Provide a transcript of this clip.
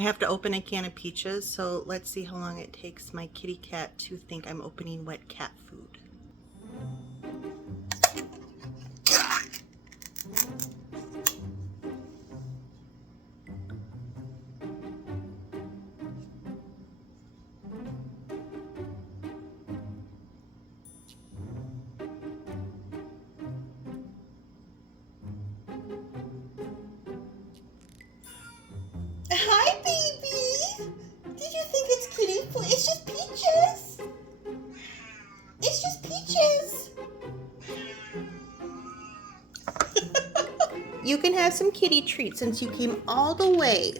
I have to open a can of peaches, so let's see how long it takes my kitty cat to think I'm opening wet cat food. Hi, baby! Did you think it's kitty food? It's just peaches! It's just peaches! You can have some kitty treats since you came all the way.